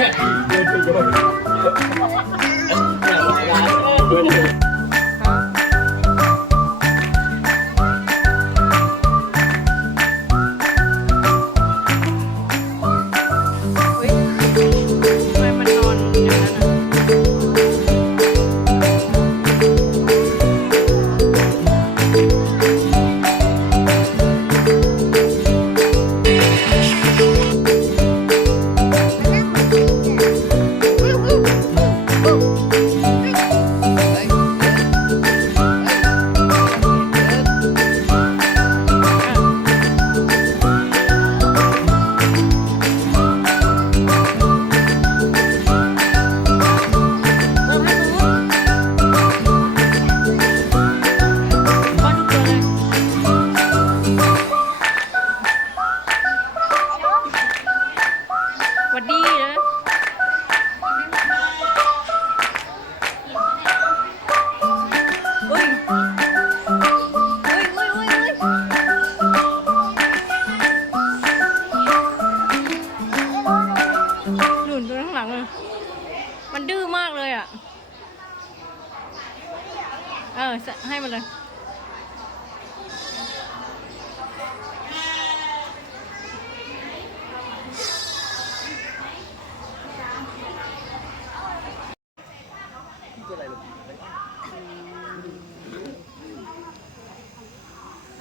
全部でごめんなさい。 อะเออ ให้มาเลย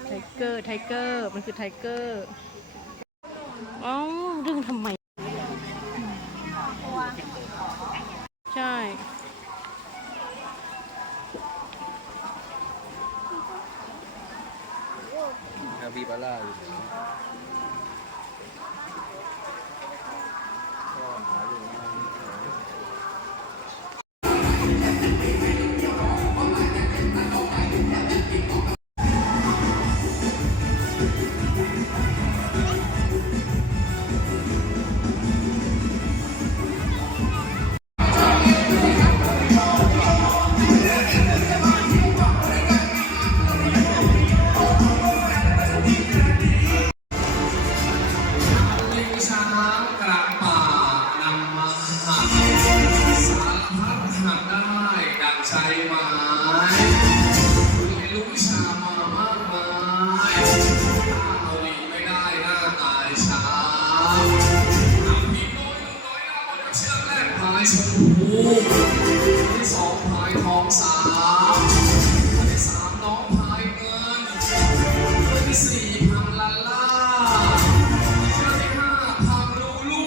ไทเกอร์ ไทเกอร์ มันคือไทเกอร์ คาบิบาร่าอยู่ไหนก็หาอยู่นะ ที่สองพายทองสามที่สามน้องพายเงินที่สี่พังลาล่าที่ห้าพังลูลู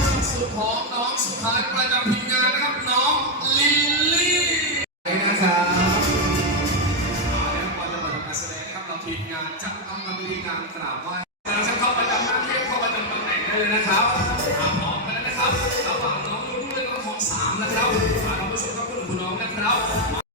ช่างสุดของน้องสุดท้ายประจำทีมงานนะครับน้องลิลลี่นะครับแล้วก่อนจะมาทำการแสดงครับเราทีมงานจัดทำมาบริการกราบไหว้จะเข้าประจำหน้าที่เข้าประจำตำแหน่งได้เลยนะครับ ระหว่างน้องนุ่นและน้องของสามนะครับฝากน้องผู้ชมครับคุณหนุ่มคุณน้องนะครับ